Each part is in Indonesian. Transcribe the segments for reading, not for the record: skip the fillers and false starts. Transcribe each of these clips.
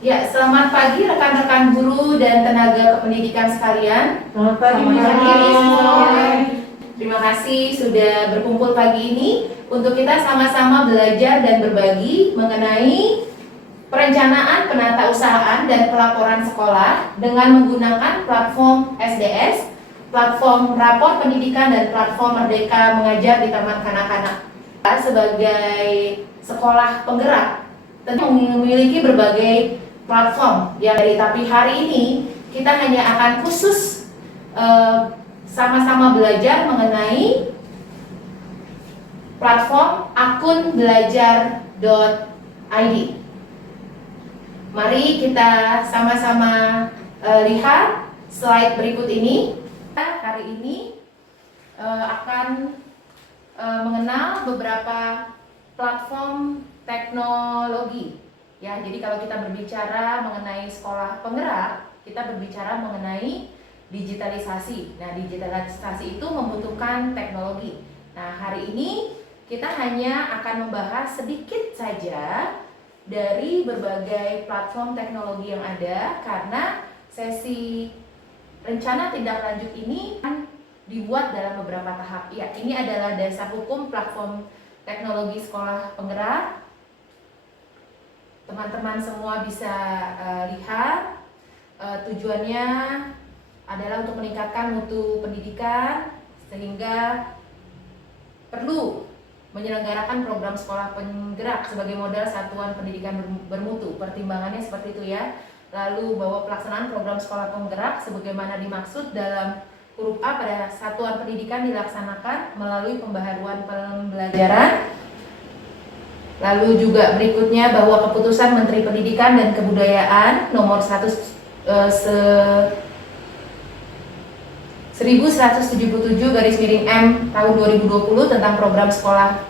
Ya, selamat pagi rekan-rekan guru dan tenaga kependidikan sekalian. Selamat pagi, Selamat pagi semua. Miss. Terima kasih sudah berkumpul pagi ini untuk kita sama-sama belajar dan berbagi mengenai perencanaan penatausahaan dan pelaporan sekolah dengan menggunakan platform SDS, platform rapor pendidikan dan platform Merdeka Mengajar di Taman Kanak-Kanak. Sebagai sekolah penggerak tentu memiliki berbagai platform yang tapi hari ini kita hanya akan khusus sama-sama belajar mengenai platform akunbelajar.id. Mari kita sama-sama lihat slide berikut ini. Hari ini akan mengenal beberapa platform teknologi. Ya, jadi kalau kita berbicara mengenai sekolah penggerak, kita berbicara mengenai digitalisasi. Nah, digitalisasi itu membutuhkan teknologi. Nah, hari ini kita hanya akan membahas sedikit saja dari berbagai platform teknologi yang ada, karena sesi rencana tindak lanjut ini akan dibuat dalam beberapa tahap. Ya, ini adalah dasar hukum platform teknologi sekolah penggerak. Teman-teman semua bisa lihat tujuannya adalah untuk meningkatkan mutu pendidikan, sehingga perlu menyelenggarakan program sekolah penggerak sebagai modal satuan pendidikan bermutu. Pertimbangannya seperti itu ya. Lalu bahwa pelaksanaan program sekolah penggerak sebagaimana dimaksud dalam huruf A pada satuan pendidikan dilaksanakan melalui pembaharuan pembelajaran. Lalu juga berikutnya bahwa keputusan Menteri Pendidikan dan Kebudayaan nomor 1177/M tahun 2020 tentang program sekolah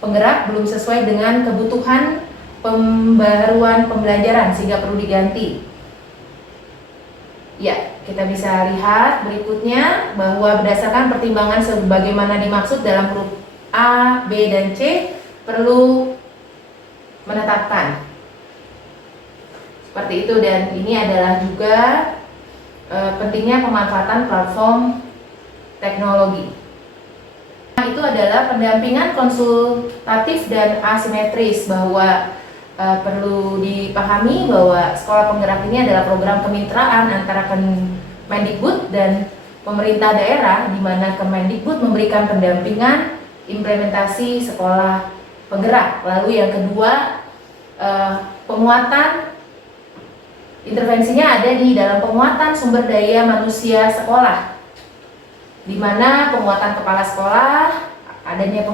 penggerak belum sesuai dengan kebutuhan pembaharuan pembelajaran sehingga perlu diganti. Ya, kita bisa lihat berikutnya bahwa berdasarkan pertimbangan sebagaimana dimaksud dalam huruf A, B, dan C perlu menetapkan seperti itu. Dan ini adalah juga pentingnya pemanfaatan platform teknologi. Itu adalah pendampingan konsultatif dan asimetris, bahwa perlu dipahami bahwa sekolah penggerak ini adalah program kemitraan antara Kemendikbud dan pemerintah daerah, di mana Kemendikbud memberikan pendampingan implementasi sekolah penggerak. Lalu yang kedua, penguatan intervensinya ada di dalam penguatan sumber daya manusia sekolah, di mana penguatan kepala sekolah, adanya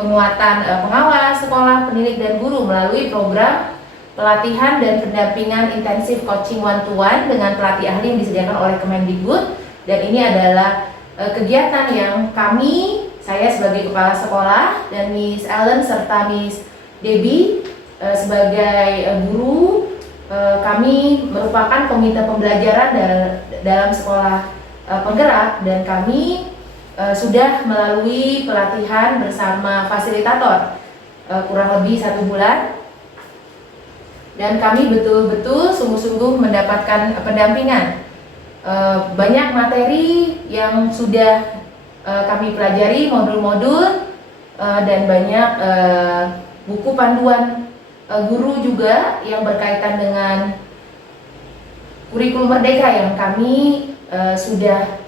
penguatan pengawas sekolah, penilik dan guru melalui program pelatihan dan pendampingan intensif coaching one to one dengan pelatih ahli yang disediakan oleh Kemendikbud. Dan ini adalah kegiatan yang saya sebagai kepala sekolah dan Miss Ellen serta Miss Debbie sebagai guru, kami merupakan komite pembelajaran dalam sekolah penggerak, dan kami sudah melalui pelatihan bersama fasilitator kurang lebih 1 bulan, dan kami betul-betul sungguh-sungguh mendapatkan pendampingan. Banyak materi yang sudah kami pelajari, modul-modul, dan banyak buku panduan guru juga yang berkaitan dengan kurikulum merdeka yang kami sudah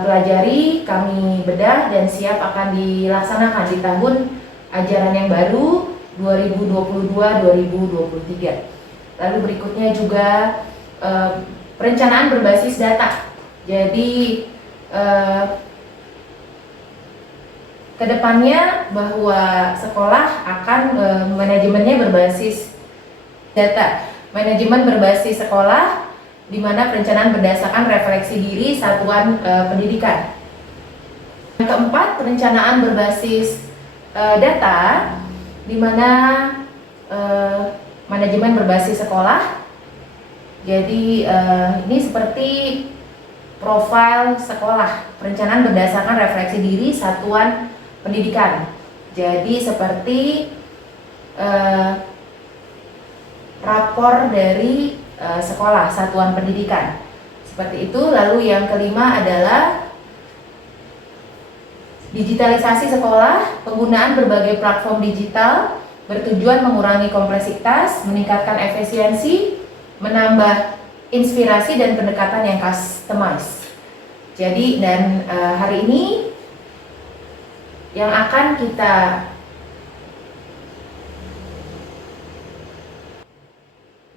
pelajari, kami bedah dan siap akan dilaksanakan di tahun ajaran yang baru 2022-2023. Lalu berikutnya juga perencanaan berbasis data. Jadi kedepannya bahwa sekolah akan manajemennya berbasis data, manajemen berbasis sekolah, di mana perencanaan berdasarkan refleksi diri satuan pendidikan. Yang keempat, perencanaan berbasis data, di mana manajemen berbasis sekolah. Jadi ini seperti profil sekolah, perencanaan berdasarkan refleksi diri satuan pendidikan. Jadi seperti rapor dari sekolah, satuan pendidikan. Seperti itu. Lalu yang kelima adalah digitalisasi sekolah, penggunaan berbagai platform digital bertujuan mengurangi kompleksitas, meningkatkan efisiensi, menambah inspirasi dan pendekatan yang customized. Jadi hari ini yang akan kita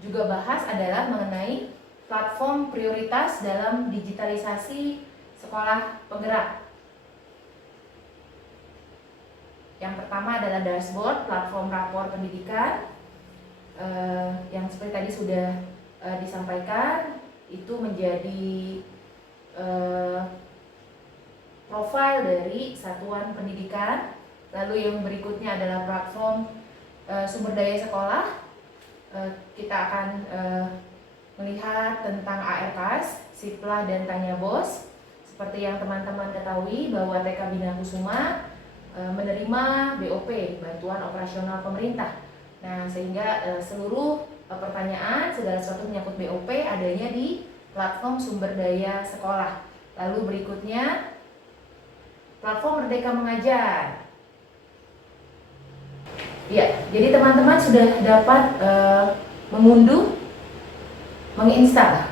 juga bahas adalah mengenai platform prioritas dalam digitalisasi sekolah penggerak. Yang pertama adalah dashboard, platform rapor pendidikan, yang seperti tadi sudah disampaikan, itu menjadi profil dari satuan pendidikan. Lalu yang berikutnya adalah platform sumber daya sekolah. Kita akan melihat tentang ARKAS, Siplah dan Tanya Bos. Seperti yang teman-teman ketahui bahwa TK Bina Kusuma menerima BOP, bantuan operasional pemerintah. Nah, sehingga seluruh pertanyaan segala sesuatu menyangkut BOP adanya di platform sumber daya sekolah. Lalu berikutnya platform Merdeka Mengajar. Ya, jadi teman-teman sudah dapat mengunduh, menginstal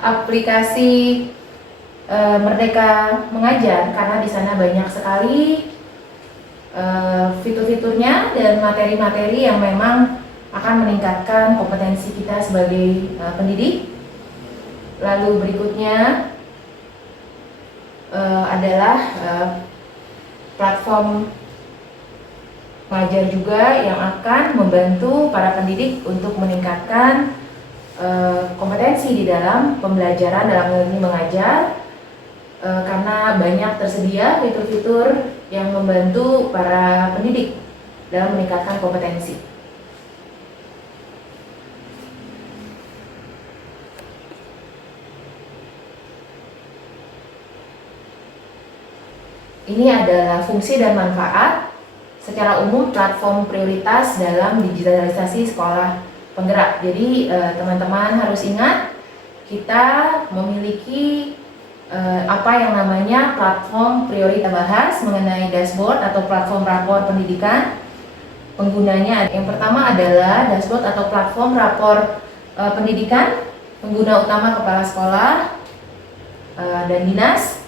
aplikasi Merdeka Mengajar karena di sana banyak sekali fitur-fiturnya dan materi-materi yang memang akan meningkatkan kompetensi kita sebagai pendidik. Lalu berikutnya adalah platform mengajar juga yang akan membantu para pendidik untuk meningkatkan kompetensi di dalam pembelajaran dalam hal ini mengajar, karena banyak tersedia fitur-fitur yang membantu para pendidik dalam meningkatkan kompetensi. Ini adalah fungsi dan manfaat secara umum platform prioritas dalam digitalisasi sekolah penggerak. Jadi teman-teman harus ingat, kita memiliki apa yang namanya platform prioritas. Bahas mengenai dashboard atau platform rapor pendidikan. Penggunanya yang pertama adalah dashboard atau platform rapor pendidikan. Pengguna utama kepala sekolah dan dinas.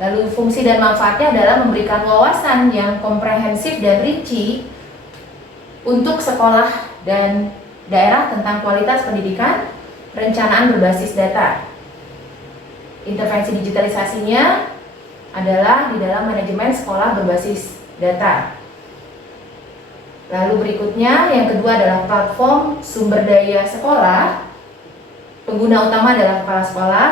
Lalu fungsi dan manfaatnya adalah memberikan wawasan yang komprehensif dan rinci untuk sekolah dan daerah tentang kualitas pendidikan, perencanaan berbasis data. Intervensi digitalisasinya adalah di dalam manajemen sekolah berbasis data. Lalu berikutnya yang kedua adalah platform sumber daya sekolah. Pengguna utama adalah kepala sekolah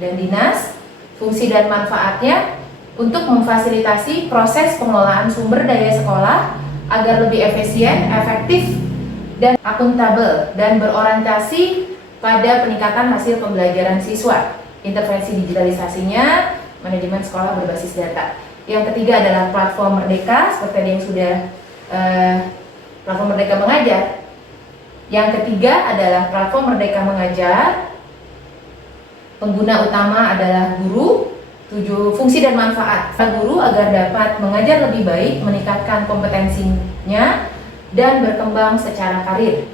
dan dinas. Fungsi dan manfaatnya untuk memfasilitasi proses pengelolaan sumber daya sekolah agar lebih efisien, efektif, dan akuntabel, dan berorientasi pada peningkatan hasil pembelajaran siswa. Intervensi digitalisasinya manajemen sekolah berbasis data. Yang ketiga adalah platform Merdeka, seperti yang sudah platform Merdeka Mengajar. Yang ketiga adalah platform Merdeka Mengajar. Pengguna utama adalah guru. 7 fungsi dan manfaat guru agar dapat mengajar lebih baik, meningkatkan kompetensinya, dan berkembang secara karir.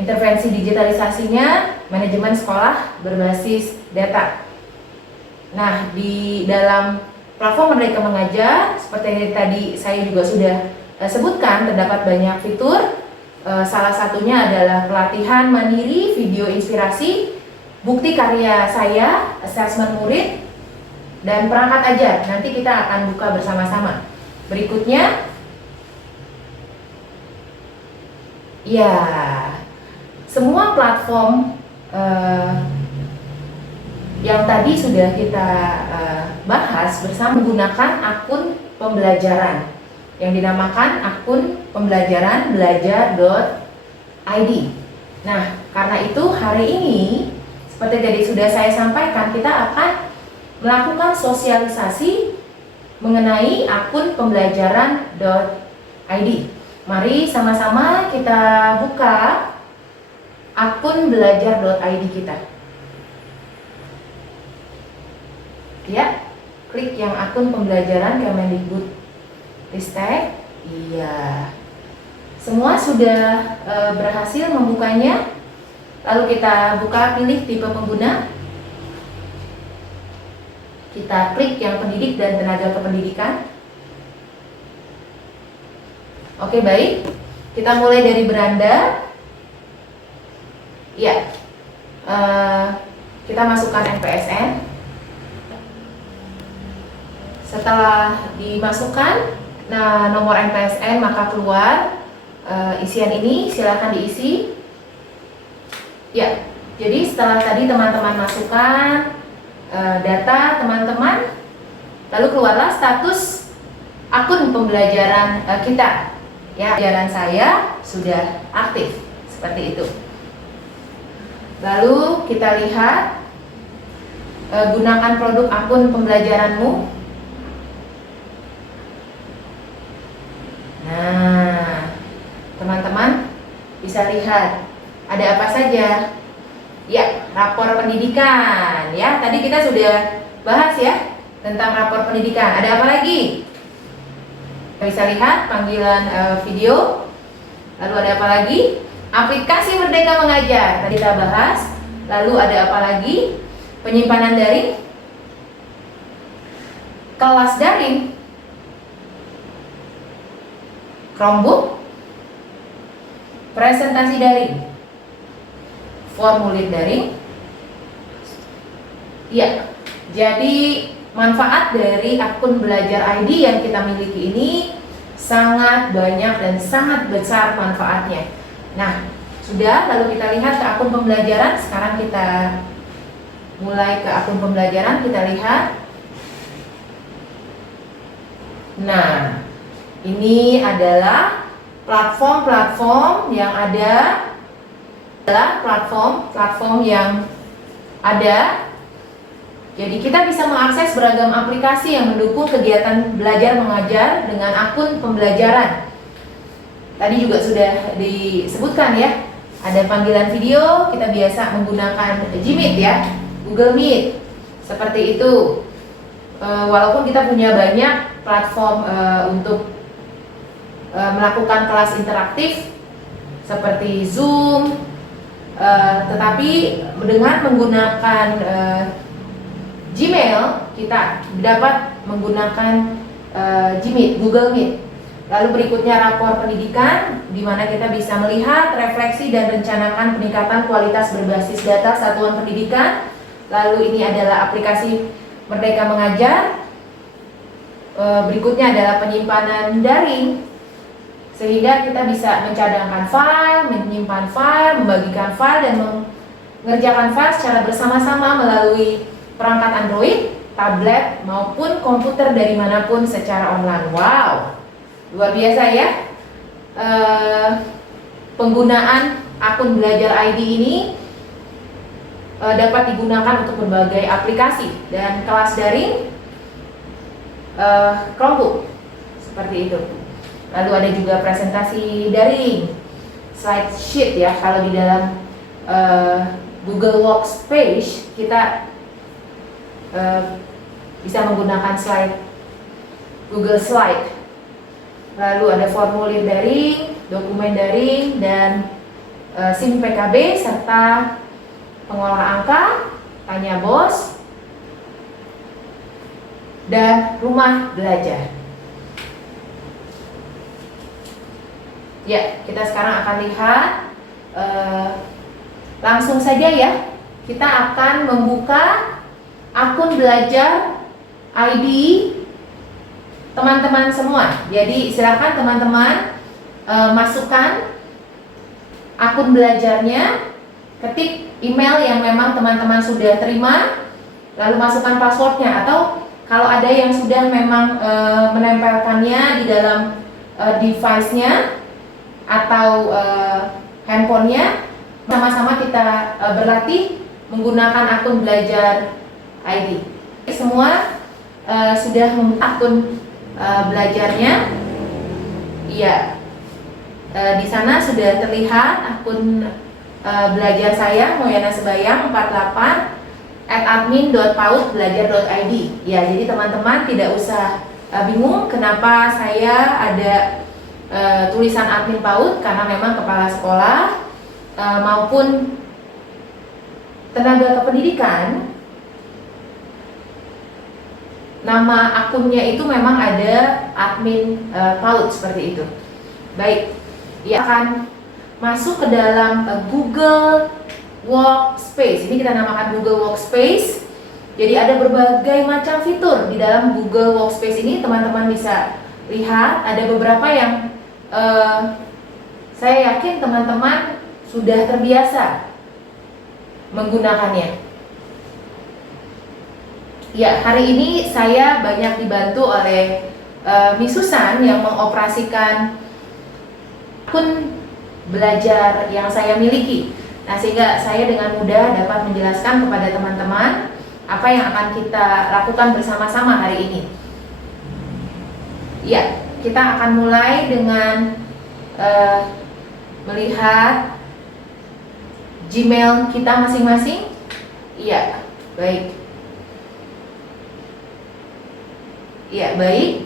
Intervensi digitalisasinya manajemen sekolah berbasis data. Nah, di dalam platform Merdeka Mengajar, seperti yang tadi saya juga sudah sebutkan, terdapat banyak fitur. Salah satunya adalah pelatihan mandiri, video inspirasi, bukti karya saya, asesmen murid, dan perangkat ajar. Nanti kita akan buka bersama-sama. Berikutnya, ya, semua platform yang tadi sudah kita bahas bersama menggunakan akun pembelajaran yang dinamakan akun pembelajaran belajar.id. Nah, karena itu hari ini seperti tadi sudah saya sampaikan, kita akan melakukan sosialisasi mengenai akun pembelajaran.id. Mari sama-sama kita buka akun belajar.id kita. Ya, klik yang akun pembelajaran Kemendikbudristek. Iya. Semua sudah berhasil membukanya. Lalu kita buka, pilih tipe pengguna. Kita klik yang pendidik dan tenaga kependidikan. Oke, baik. Kita mulai dari beranda. Ya, kita masukkan NPSN. Setelah dimasukkan nomor NPSN, maka keluar isian ini. Silahkan diisi. Ya, jadi setelah tadi teman-teman masukkan data teman-teman, lalu keluarlah status akun pembelajaran kita. Ya, pembelajaran saya sudah aktif, seperti itu. Lalu kita lihat, gunakan produk akun pembelajaranmu. Nah, teman-teman bisa lihat ada apa saja. Ya, rapor pendidikan. Ya, tadi kita sudah bahas ya tentang rapor pendidikan. Ada apa lagi? Kita bisa lihat panggilan video. Lalu ada apa lagi? Aplikasi Merdeka Mengajar. Tadi kita bahas. Lalu ada apa lagi? Penyimpanan daring. Kelas daring. Chromebook. Presentasi daring. Formulir daring. Ya, jadi manfaat dari akun Belajar ID yang kita miliki ini sangat banyak dan sangat besar manfaatnya. Nah, sudah, lalu kita lihat ke akun pembelajaran. Sekarang kita mulai ke akun pembelajaran, kita lihat. Nah, ini adalah platform-platform yang ada. Adalah platform yang ada. Jadi kita bisa mengakses beragam aplikasi yang mendukung kegiatan belajar mengajar dengan akun pembelajaran. Tadi juga sudah disebutkan ya, ada panggilan video, kita biasa menggunakan Gmeet ya, Google Meet, seperti itu. Walaupun kita punya banyak platform untuk melakukan kelas interaktif seperti Zoom, tetapi dengan menggunakan Gmail kita dapat menggunakan Gmeet, Google Meet. Lalu berikutnya rapor pendidikan, di mana kita bisa melihat, refleksi dan rencanakan peningkatan kualitas berbasis data satuan pendidikan. Lalu ini adalah aplikasi Merdeka Mengajar. Berikutnya adalah penyimpanan daring, sehingga kita bisa mencadangkan file, menyimpan file, membagikan file, dan mengerjakan file secara bersama-sama melalui perangkat Android, tablet, maupun komputer dari manapun secara online. Wow, luar biasa ya. Penggunaan akun Belajar ID ini dapat digunakan untuk berbagai aplikasi dan kelas daring, Chromebook, seperti itu. Lalu ada juga presentasi daring, slide sheet ya. Kalau di dalam Google Workspace kita bisa menggunakan Google Slide. Lalu ada formulir daring, dokumen daring, dan SIM PKB serta pengolah angka, tanya bos, dan rumah belajar. Ya, kita sekarang akan lihat langsung saja ya. Kita akan membuka akun Belajar ID teman-teman semua. Jadi silakan teman-teman masukkan akun belajarnya, ketik email yang memang teman-teman sudah terima, lalu masukkan passwordnya, atau kalau ada yang sudah memang menempelkannya di dalam device-nya atau handphonenya, sama-sama kita berlatih menggunakan akun Belajar ID. Semua sudah membuka akun belajarnya. Iya. Di sana sudah terlihat akun belajar saya Moyana Sebayang 48@admin.pautbelajar.id. Ya, jadi teman-teman tidak usah bingung kenapa saya ada tulisan admin PAUD, karena memang kepala sekolah maupun tenaga kependidikan, nama akunnya itu memang ada admin PAUD seperti itu. Baik, ya akan masuk ke dalam Google Workspace. Ini kita namakan Google Workspace. Jadi ada berbagai macam fitur di dalam Google Workspace ini. Teman-teman bisa lihat ada beberapa yang saya yakin teman-teman sudah terbiasa menggunakannya. Ya, hari ini saya banyak dibantu oleh Miss Susan yang mengoperasikan akun belajar yang saya miliki. Nah, sehingga saya dengan mudah dapat menjelaskan kepada teman-teman apa yang akan kita lakukan bersama-sama hari ini. Ya, kita akan mulai dengan melihat Gmail kita masing-masing. Iya, baik. Iya, baik.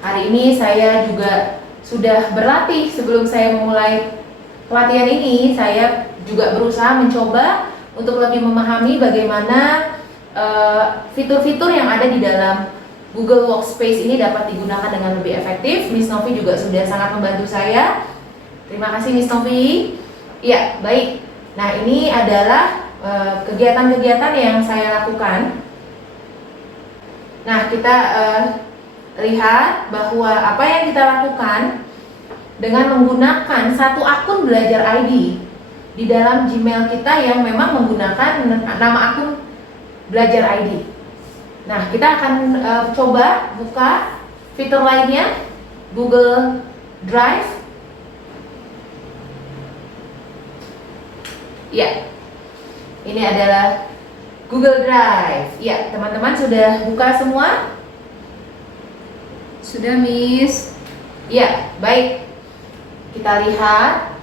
Hari ini saya juga sudah berlatih. Sebelum saya memulai pelatihan ini, saya juga berusaha mencoba untuk lebih memahami bagaimana fitur-fitur yang ada di dalam Google Workspace ini dapat digunakan dengan lebih efektif. Miss Novi juga sudah sangat membantu saya. Terima kasih Miss Novi. Iya, baik. Nah, ini adalah kegiatan-kegiatan yang saya lakukan. Nah, kita lihat bahwa apa yang kita lakukan dengan menggunakan satu akun belajar ID di dalam Gmail kita yang memang menggunakan nama akun belajar ID. Nah, kita akan coba buka fitur lainnya, Google Drive. Ya, ini adalah Google Drive. Ya, teman-teman sudah buka semua? Sudah, Miss. Ya, baik. Kita lihat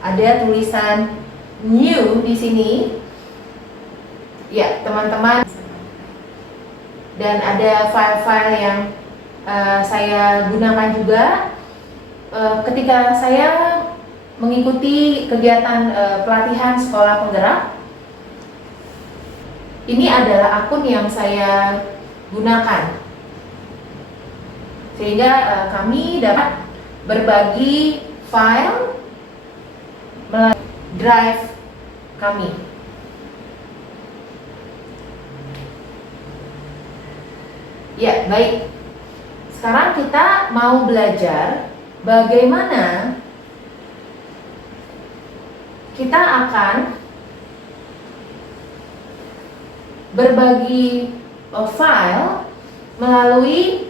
ada tulisan new di sini. Ya, teman-teman. Dan ada file-file yang saya gunakan juga ketika saya mengikuti kegiatan pelatihan sekolah penggerak. Ini adalah akun yang saya gunakan, sehingga kami dapat berbagi file melalui drive kami. Ya, baik. Sekarang kita mau belajar bagaimana kita akan berbagi file melalui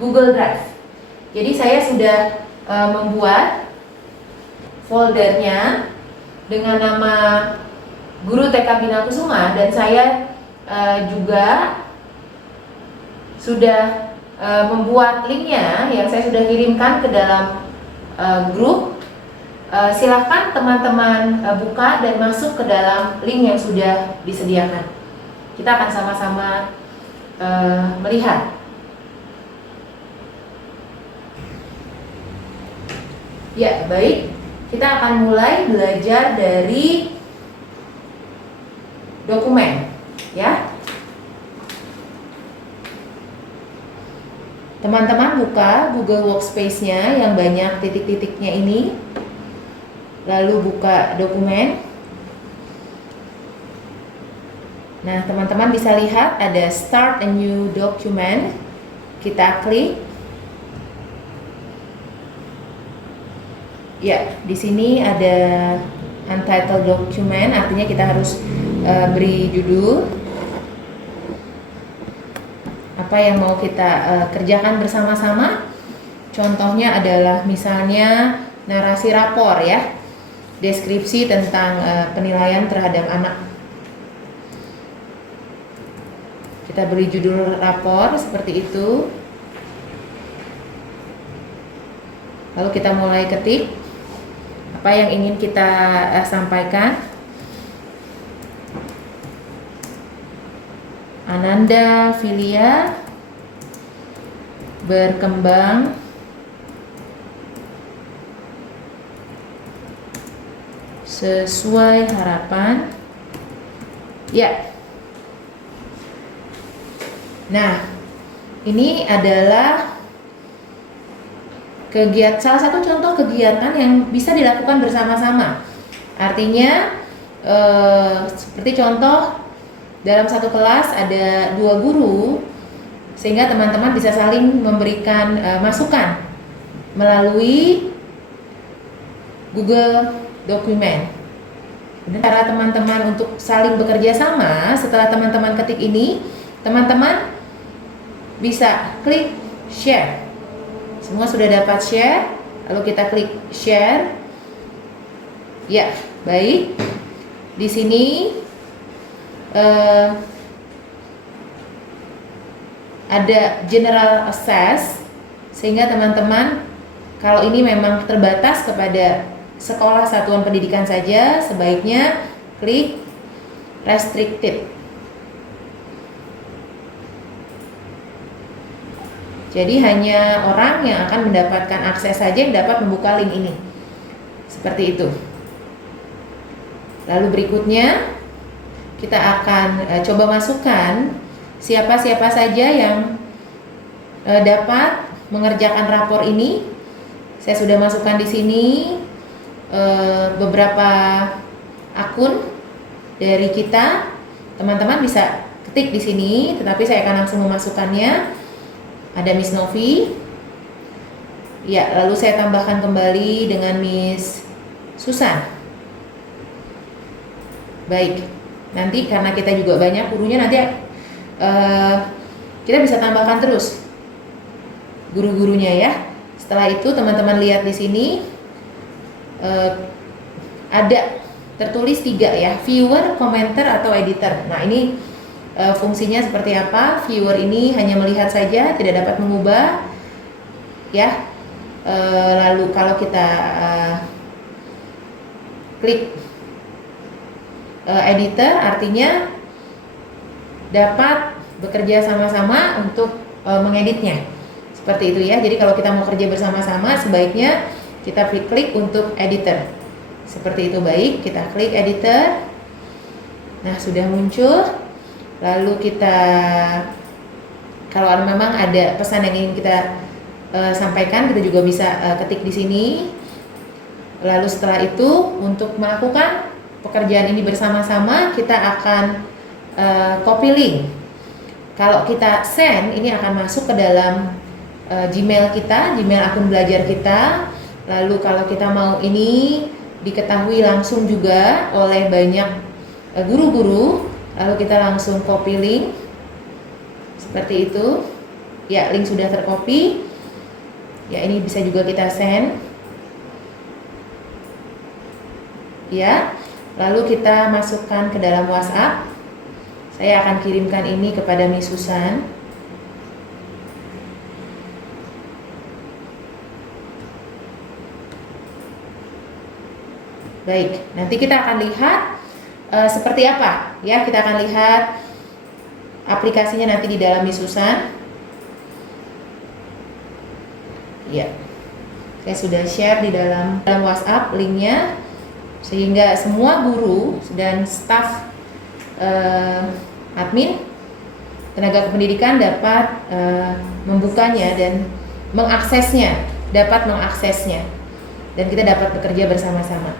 Google Drive. Jadi saya sudah membuat foldernya dengan nama Guru TK Bina Kusuma, dan saya juga sudah membuat linknya yang saya sudah kirimkan ke dalam grup. Silahkan teman-teman buka dan masuk ke dalam link yang sudah disediakan. Kita akan sama-sama melihat. Ya, baik. Kita akan mulai belajar dari dokumen, ya. Teman-teman buka Google Workspace-nya yang banyak titik-titiknya ini. Lalu buka dokumen. Nah, teman-teman bisa lihat ada Start a New Document. Kita klik. Ya, di sini ada Untitled Document, artinya kita harus beri judul apa yang mau kita kerjakan bersama-sama. Contohnya adalah misalnya narasi rapor, ya, deskripsi tentang penilaian terhadap anak. Kita beri judul rapor seperti itu. Lalu kita mulai ketik. apa yang ingin kita sampaikan. Ananda Filia berkembang sesuai harapan. Ya. Nah, ini adalah salah satu contoh kegiatan yang bisa dilakukan bersama-sama. Artinya seperti contoh dalam satu kelas ada 2 guru, sehingga teman-teman bisa saling memberikan masukan melalui Google Document. Cara teman-teman untuk saling bekerja sama, setelah teman-teman ketik ini, teman-teman bisa klik share. Semua sudah dapat share, lalu kita klik share. Ya, baik. Di sini ada general access, sehingga teman-teman kalau ini memang terbatas kepada sekolah satuan pendidikan saja, sebaiknya klik restricted. Jadi hanya orang yang akan mendapatkan akses saja yang dapat membuka link ini. Seperti itu. Lalu berikutnya kita akan coba masukkan siapa-siapa saja yang dapat mengerjakan rapor ini. Saya sudah masukkan di sini beberapa akun dari kita. Teman-teman bisa ketik di sini, tetapi saya akan langsung memasukkannya. Ada Miss Novi. Ya, lalu saya tambahkan kembali dengan Miss Susan. Baik. Nanti karena kita juga banyak gurunya, nanti kita bisa tambahkan terus guru-gurunya ya. Setelah itu teman-teman lihat di sini ada tertulis 3 ya, viewer, commenter, atau editor. Nah, ini fungsinya seperti apa? Viewer ini hanya melihat saja, tidak dapat mengubah ya. Lalu kalau kita klik editor, artinya dapat bekerja sama-sama untuk mengeditnya. Seperti itu ya. Jadi kalau kita mau kerja bersama-sama, sebaiknya kita klik untuk editor. Seperti itu. Baik, kita klik editor. Nah, sudah muncul. Lalu kita, kalau memang ada pesan yang ingin kita sampaikan, kita juga bisa ketik di sini. Lalu setelah itu, untuk melakukan pekerjaan ini bersama-sama, kita akan copy link. Kalau kita send, ini akan masuk ke dalam Gmail kita, Gmail akun belajar kita. Lalu kalau kita mau ini diketahui langsung juga oleh banyak guru-guru, lalu kita langsung copy link. Seperti itu. Ya, link sudah tercopy. Ya, ini bisa juga kita send. Ya, lalu kita masukkan ke dalam WhatsApp. Saya akan kirimkan ini kepada Miss Susan. Baik, nanti kita akan lihat seperti apa ya. Kita akan lihat aplikasinya nanti di dalam Miss Susan. Ya, saya sudah share di dalam WhatsApp linknya, sehingga semua guru dan staf admin tenaga kependidikan dapat membukanya dan mengaksesnya, dan kita dapat bekerja bersama-sama.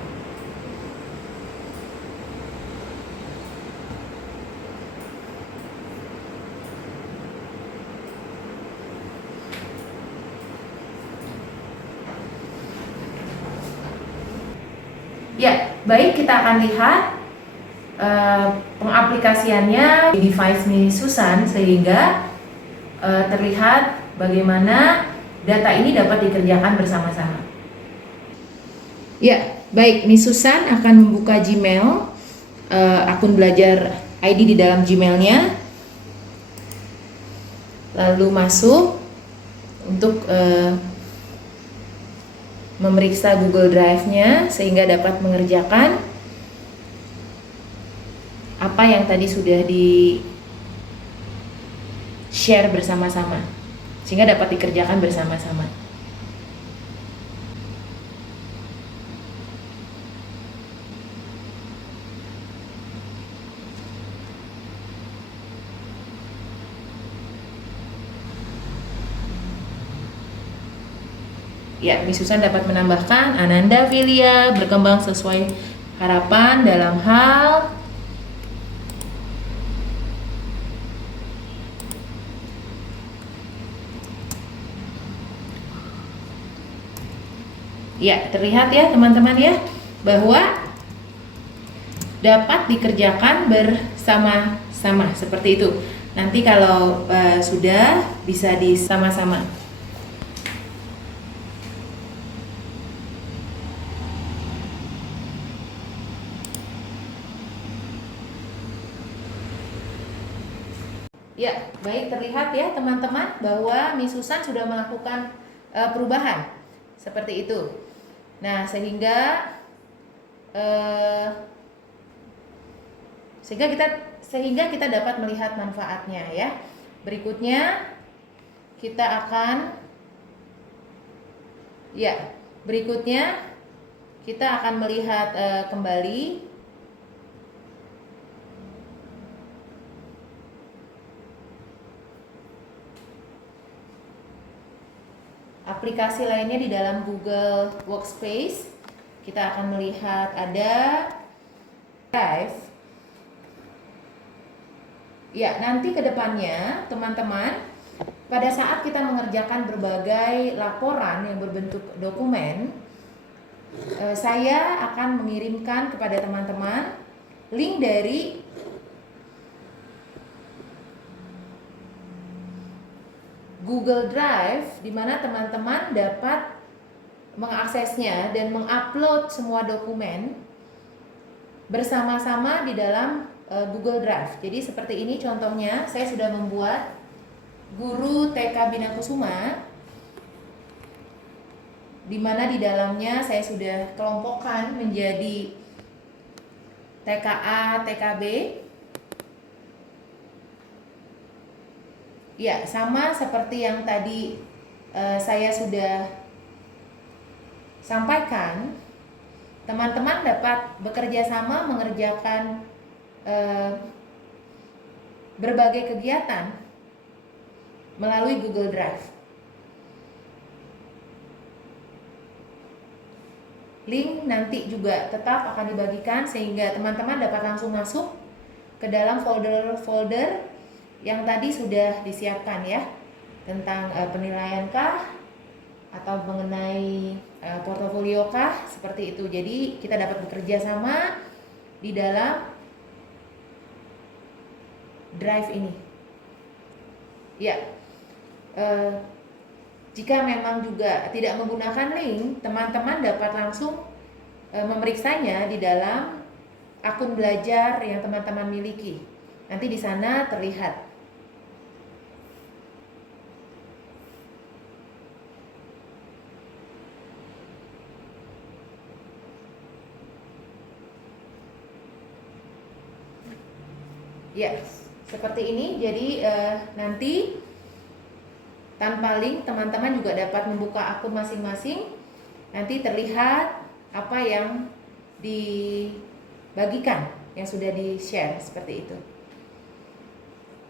Ya, baik, kita akan lihat pengaplikasiannya di device Miss Susan, sehingga terlihat bagaimana data ini dapat dikerjakan bersama-sama. Ya, baik, Miss Susan akan membuka Gmail, akun belajar ID di dalam Gmailnya, lalu masuk untuk memeriksa Google Drive-nya sehingga dapat mengerjakan apa yang tadi sudah di share bersama-sama, sehingga dapat dikerjakan bersama-sama. Ya, Miss Susan dapat menambahkan, Ananda Filia berkembang sesuai harapan dalam hal ya, terlihat ya teman-teman ya, bahwa dapat dikerjakan bersama-sama seperti itu. Nanti kalau sudah bisa disama-sama. Ya, baik, terlihat ya teman-teman bahwa Miss Susan sudah melakukan perubahan seperti itu. Nah, sehingga kita dapat melihat manfaatnya ya. Berikutnya kita akan melihat kembali aplikasi lainnya di dalam Google Workspace. Kita akan melihat ada Drive. Ya, nanti ke depannya teman-teman, pada saat kita mengerjakan berbagai laporan yang berbentuk dokumen, saya akan mengirimkan kepada teman-teman link dari Google Drive, di mana teman-teman dapat mengaksesnya dan mengupload semua dokumen bersama-sama di dalam Google Drive. Jadi seperti ini contohnya, saya sudah membuat Guru TK Bina Kusuma, di mana di dalamnya saya sudah kelompokkan menjadi TKA, TKB. Ya, sama seperti yang tadi saya sudah sampaikan, teman-teman dapat bekerja sama mengerjakan berbagai kegiatan melalui Google Drive. Link nanti juga tetap akan dibagikan sehingga teman-teman dapat langsung masuk ke dalam folder-folder yang tadi sudah disiapkan ya, tentang penilaian kah atau mengenai portofolio kah, seperti itu. Jadi kita dapat bekerja sama di dalam Drive ini. Ya, jika memang juga tidak menggunakan link, teman-teman dapat langsung memeriksanya di dalam akun belajar yang teman-teman miliki. Nanti di sana terlihat. Ya, seperti ini. Jadi nanti tanpa link teman-teman juga dapat membuka akun masing-masing. Nanti terlihat apa yang dibagikan, yang sudah di-share seperti itu.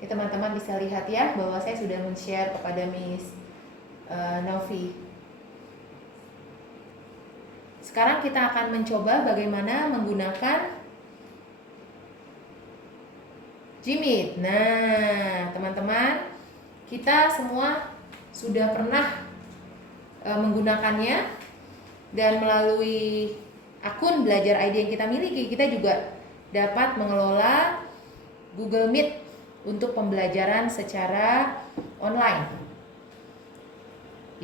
Ya, teman-teman bisa lihat ya bahwa saya sudah men-share kepada Miss Novi. Sekarang kita akan mencoba bagaimana menggunakan Gmeet. Nah, teman-teman, kita semua sudah pernah menggunakannya, dan melalui akun belajar ID yang kita miliki, kita juga dapat mengelola Google Meet untuk pembelajaran secara online.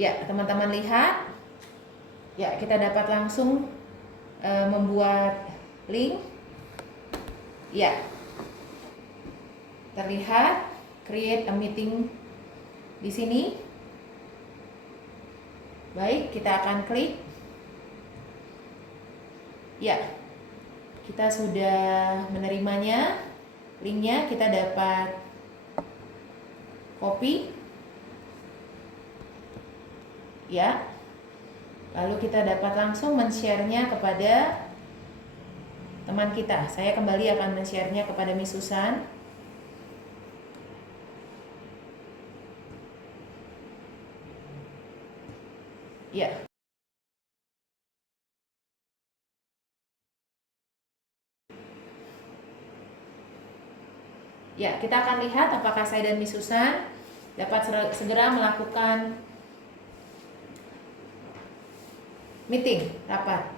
Ya, teman-teman lihat. Ya, kita dapat langsung membuat link. Ya, terlihat create a meeting di sini. Baik, kita akan klik Ya, kita sudah menerimanya. Linknya kita dapat copy. Ya. Lalu kita dapat langsung men-share-nya kepada teman kita. Saya kembali akan men-share-nya kepada Miss Susan. Ya. Ya, kita akan lihat apakah saya dan Miss Susan dapat segera melakukan meeting, rapat.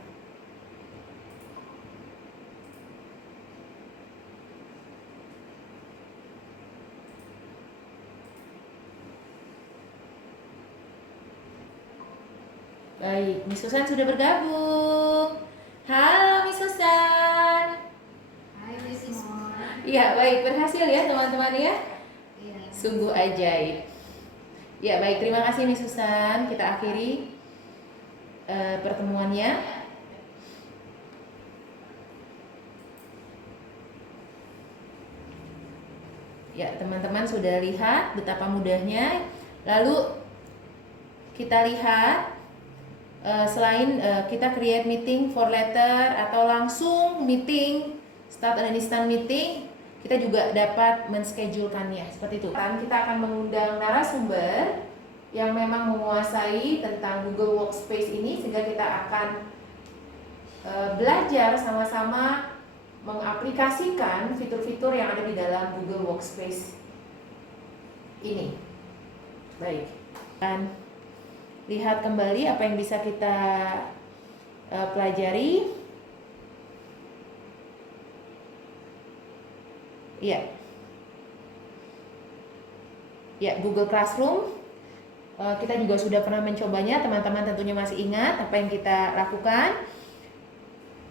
Baik, Miss Susan sudah bergabung. Halo Miss Susan. Hai Miss Mor. Iya, baik, berhasil ya teman-teman ya. Iya. Sungguh ajaib. Ya, baik, terima kasih Miss Susan. Kita akhiri pertemuannya. Ya, teman-teman sudah lihat betapa mudahnya. Lalu kita lihat selain kita create meeting for letter atau langsung meeting, start an instant meeting, kita juga dapat menschedulekannya seperti itu. Kita akan mengundang narasumber yang memang menguasai tentang Google Workspace ini, sehingga kita akan belajar sama-sama mengaplikasikan fitur-fitur yang ada di dalam Google Workspace ini. Baik, dan lihat kembali apa yang bisa kita pelajari. Ya, Google Classroom. Kita juga sudah pernah mencobanya, teman-teman tentunya masih ingat apa yang kita lakukan.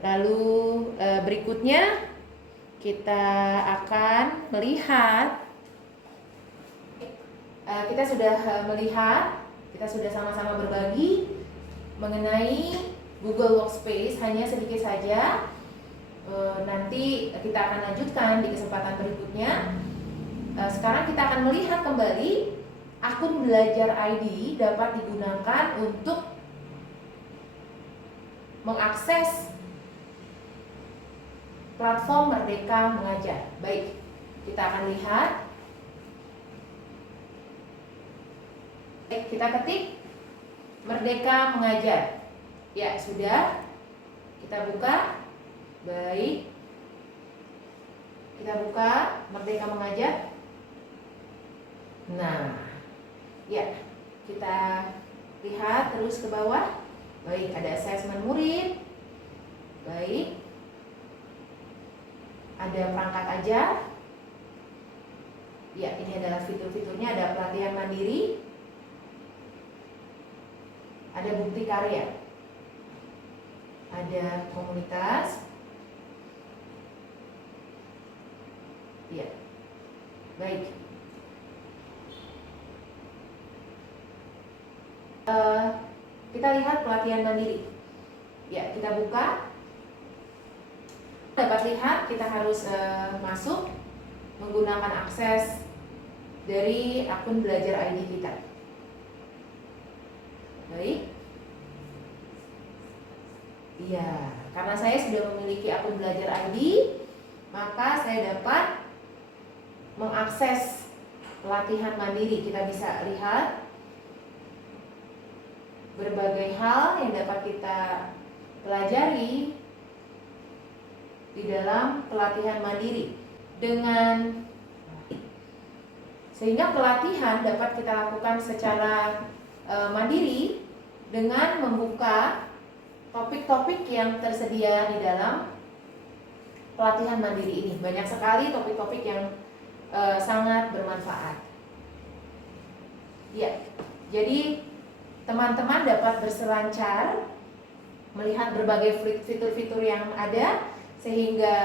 Lalu berikutnya kita akan melihat, kita sudah melihat, kita sudah sama-sama berbagi mengenai Google Workspace, hanya sedikit saja. Nanti kita akan lanjutkan di kesempatan berikutnya. Sekarang kita akan melihat kembali akun belajar ID dapat digunakan untuk mengakses platform Merdeka Mengajar. Baik, kita akan lihat. Baik, kita ketik Merdeka Mengajar. Ya, sudah. Kita buka. Baik. Kita buka Merdeka Mengajar. Nah, ya, kita lihat terus ke bawah. Baik, ada asesmen murid. Baik. Ada perangkat ajar. Ya, ini adalah fitur-fiturnya. Ada pelatihan mandiri. Ada bukti karya. Ada komunitas. Ya, baik. Kita lihat pelatihan mandiri. Ya, kita buka. Dapat lihat kita harus masuk menggunakan akses dari akun belajar ID kita. Baik. Iya, karena saya sudah memiliki akun belajar ID, maka saya dapat mengakses pelatihan mandiri. Kita bisa lihat berbagai hal yang dapat kita pelajari di dalam pelatihan mandiri, sehingga pelatihan dapat kita lakukan secara mandiri dengan membuka topik-topik yang tersedia di dalam pelatihan mandiri ini. Banyak sekali topik-topik yang sangat bermanfaat. Ya, jadi teman-teman dapat berselancar melihat berbagai fitur-fitur yang ada, sehingga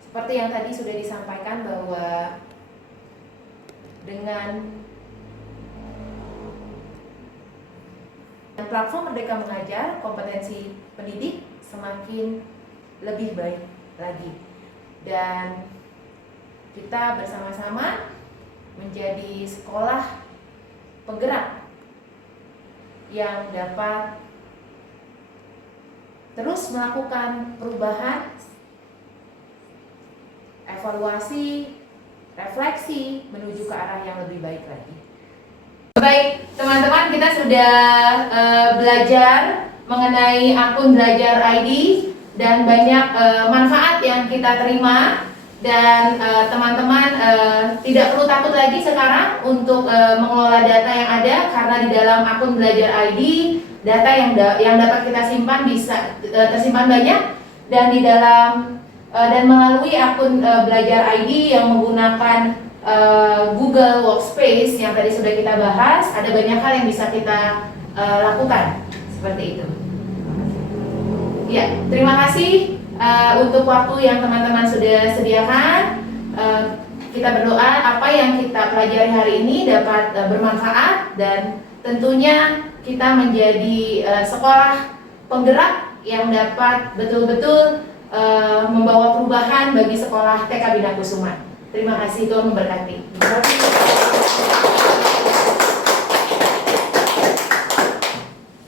seperti yang tadi sudah disampaikan bahwa dengan platform Merdeka Mengajar, kompetensi pendidik semakin lebih baik lagi, dan kita bersama-sama menjadi sekolah penggerak yang dapat terus melakukan perubahan, evaluasi, refleksi menuju ke arah yang lebih baik lagi. Baik, teman-teman, kita sudah belajar mengenai akun Belajar ID dan banyak manfaat yang kita terima, dan teman-teman tidak perlu takut lagi sekarang untuk mengelola data yang ada, karena di dalam akun Belajar ID data yang dapat kita simpan bisa tersimpan banyak, dan di dalam dan melalui akun Belajar ID yang menggunakan Google Workspace yang tadi sudah kita bahas, ada banyak hal yang bisa kita lakukan seperti itu. Ya, terima kasih untuk waktu yang teman-teman sudah sediakan. Kita berdoa apa yang kita pelajari hari ini dapat bermanfaat, dan tentunya kita menjadi sekolah penggerak yang dapat betul-betul membawa perubahan bagi sekolah TK Bina Kusuma. Terima kasih, Tuhan memberkati.